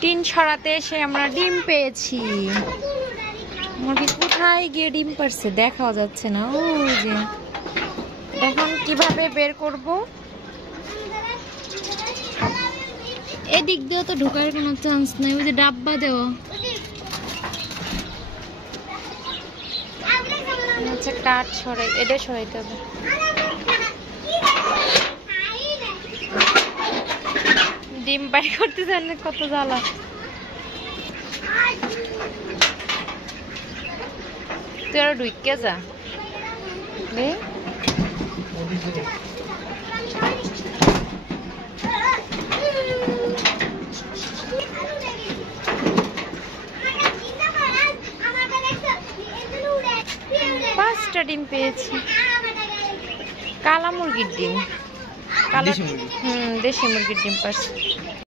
Tin ছড়াতে এসে আমরা ডিম পেয়েছি। মুরগি কোথায় গিয়ে ডিম পারছে দেখাও যাচ্ছে না। ওই যে এখন কিভাবে বের করব? এদিক দিয়েও তো ঢোকার কোনো চান্স নেই। ওই যে ডাব্বা দেও হচ্ছে কাঠ ছড়াই, এটা সরাইতে হবে। ডিম বাই করতে জানলে কত জ্বালা। তুই আরো ঢুকে যা। পাঁচটা ডিম পেয়েছি। কালা মুরগির ডিম, কালা দেশি মুরগির ডিম পাচ্ছি।